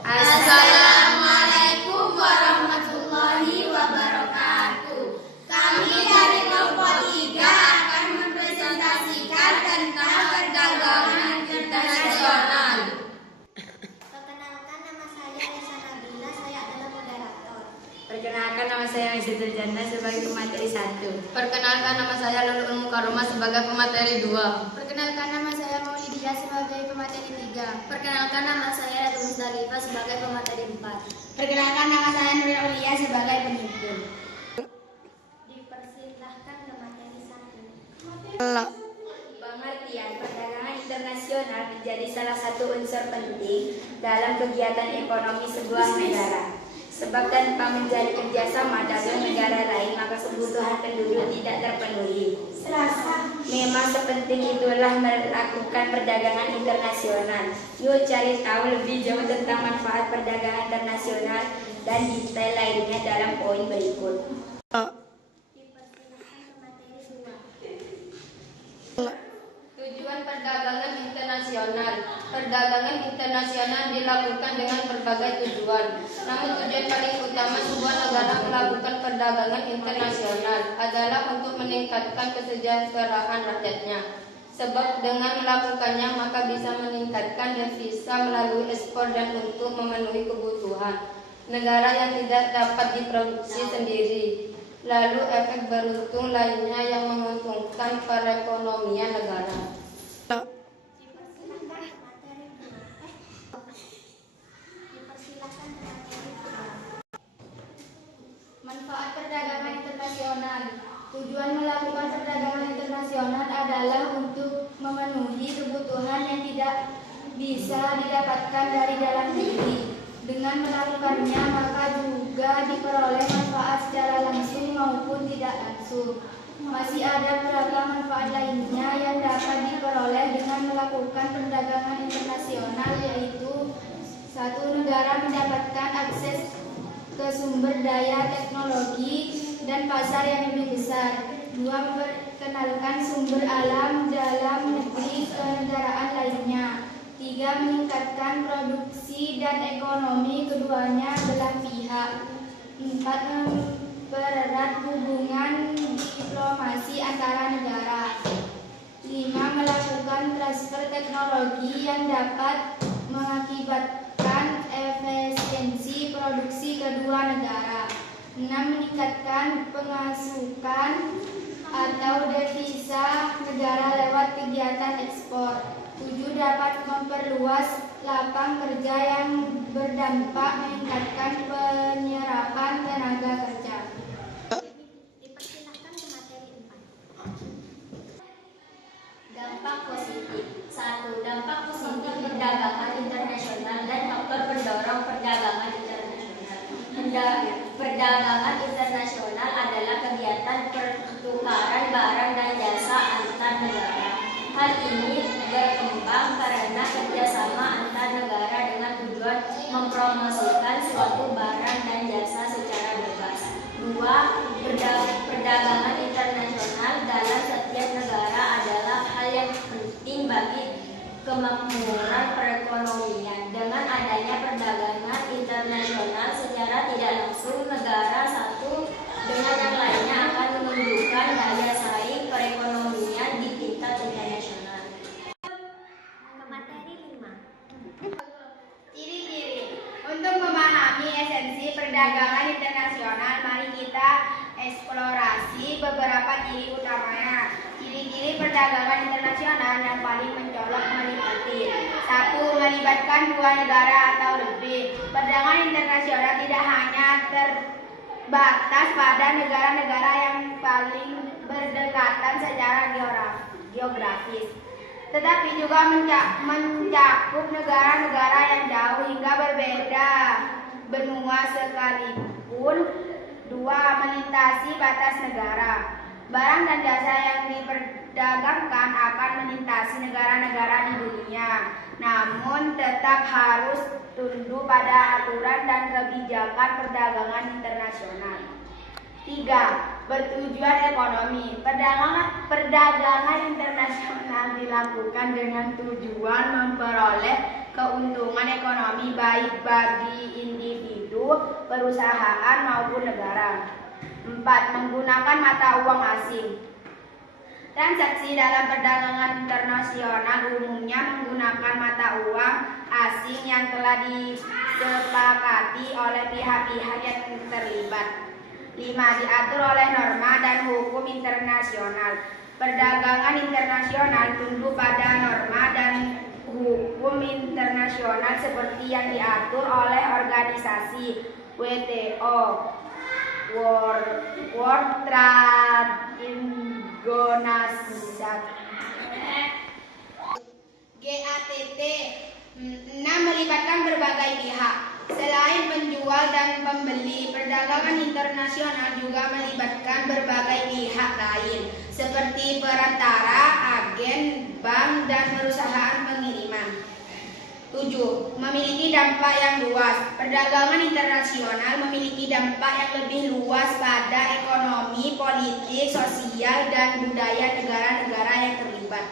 Assalamualaikum warahmatullahi wabarakatuh. Kami dari kelompok 3 akan mempresentasikan tentang perdagangan internasional. Perkenalkan, nama saya Esa Nabila, saya adalah moderator. Perkenalkan, nama saya Aisyah Jannah sebagai pemateri 1. Perkenalkan, nama saya Lulul Mukarramah sebagai pemateri 2. Perkenalkan, nama saya Maulidia sebagai pemateri 3. Perkenalkan, nama saya Ratu Musdalifah sebagai pemateri 4. Perkenalkan, nama saya Nurul Aulia sebagai pemimpin. Dipersilahkan ke materi 1. Pengertian perdagangan internasional menjadi salah satu unsur penting dalam kegiatan ekonomi sebuah negara. Sebab tanpa menjadi kerjasama dengan negara lain, maka kebutuhan penduduk tidak terpenuhi. Memang sepenting itulah melakukan perdagangan internasional. Yuk cari tahu lebih jauh tentang manfaat perdagangan internasional dan detail lainnya dalam poin berikut. Dipersilahkan ke materi 2. Tujuan perdagangan internasional. Perdagangan internasional dilakukan dengan berbagai tujuan. Namun tujuan paling utama sebuah negara melakukan perdagangan internasional adalah untuk meningkatkan kesejahteraan rakyatnya. Sebab dengan melakukannya maka bisa meningkatkan devisa melalui ekspor dan untuk memenuhi kebutuhan negara yang tidak dapat diproduksi sendiri. Lalu efek beruntung lainnya yang menguntungkan perekonomian negara. Dipersilahkan ke materi 2. Dipersilahkan ke materi 2. Manfaat perdagangan internasional. Tujuan melakukan perdagangan internasional adalah untuk memenuhi kebutuhan yang tidak bisa didapatkan dari dalam negeri. Dengan melakukannya maka juga diperoleh manfaat secara langsung maupun tidak langsung. Masih ada beberapa manfaat lainnya yang dapat diperoleh dengan melakukan perdagangan internasional, yaitu: 1. Negara mendapatkan akses ke sumber daya teknologi dan pasar yang lebih besar. 2. Memperkenalkan sumber alam dalam negeri ke negaraan lainnya. 3. Meningkatkan produksi dan ekonomi keduanya belah pihak. 4. Mempererat hubungan diplomasi antara negara. 5. Melakukan transfer teknologi yang dapat mengakibatkan efisiensi produksi kedua negara. 6. Meningkatkan pemasukan atau devisa negara lewat kegiatan ekspor. 7. Dapat memperluas lapang kerja yang berdampak meningkatkan penyerapan tenaga kerja. Dipersilahkan ke materi 4. Dampak positif. 1. Dampak positif perdagangan internasional dan faktor pendorong perdagangan internasional. Perdagangan internasional adalah kegiatan pertukaran barang dan jasa antar negara. Hal ini berkembang karena kerjasama antar negara dengan tujuan mempromosikan suatu barang dan jasa secara bebas. 2. Perdagangan internasional dalam setiap negara adalah hal yang penting bagi kemakmuran perekonomian. Dengan adanya perdagangan internasional secara tidak langsung, negara satu dengan yang lainnya akan menunjukkan daya saing perekonomian di tingkat internasional. Ke materi 5. Ciri-ciri. Untuk memahami esensi perdagangan internasional, mari kita eksplorasi beberapa ciri utamanya. Ciri-ciri perdagangan internasional yang paling mencolok meliputi: 1. Melibatkan dua negara atau lebih. Perdagangan internasional tidak hanya terbatas pada negara-negara yang paling berdekatan secara geografis, tetapi juga mencakup negara-negara yang jauh hingga berbeda benua sekalipun. 2. Melintasi batas negara. Barang dan jasa yang diperdagangkan akan melintasi negara-negara di dunia, namun tetap harus tunduk pada aturan dan kebijakan perdagangan internasional. 3. Bertujuan ekonomi. Perdagangan internasional dilakukan dengan tujuan memperoleh keuntungan ekonomi baik bagi individu, perusahaan maupun negara. 4. Menggunakan mata uang asing. Transaksi dalam perdagangan internasional umumnya menggunakan mata uang asing yang telah disepakati oleh pihak-pihak yang terlibat. 5. Diatur oleh norma dan hukum internasional. Perdagangan internasional tunduk pada norma dan hukum internasional seperti yang diatur oleh organisasi WTO, World Trade Organization. GATT 6. Melibatkan berbagai pihak. Selain penjual dan pembeli, perdagangan internasional juga melibatkan berbagai pihak lain, seperti perantara, agen, bank, dan perusahaan pengiriman. 7. Memiliki dampak yang luas. Perdagangan internasional memiliki dampak yang lebih luas pada ekonomi, politik, sosial, dan budaya negara-negara yang terlibat.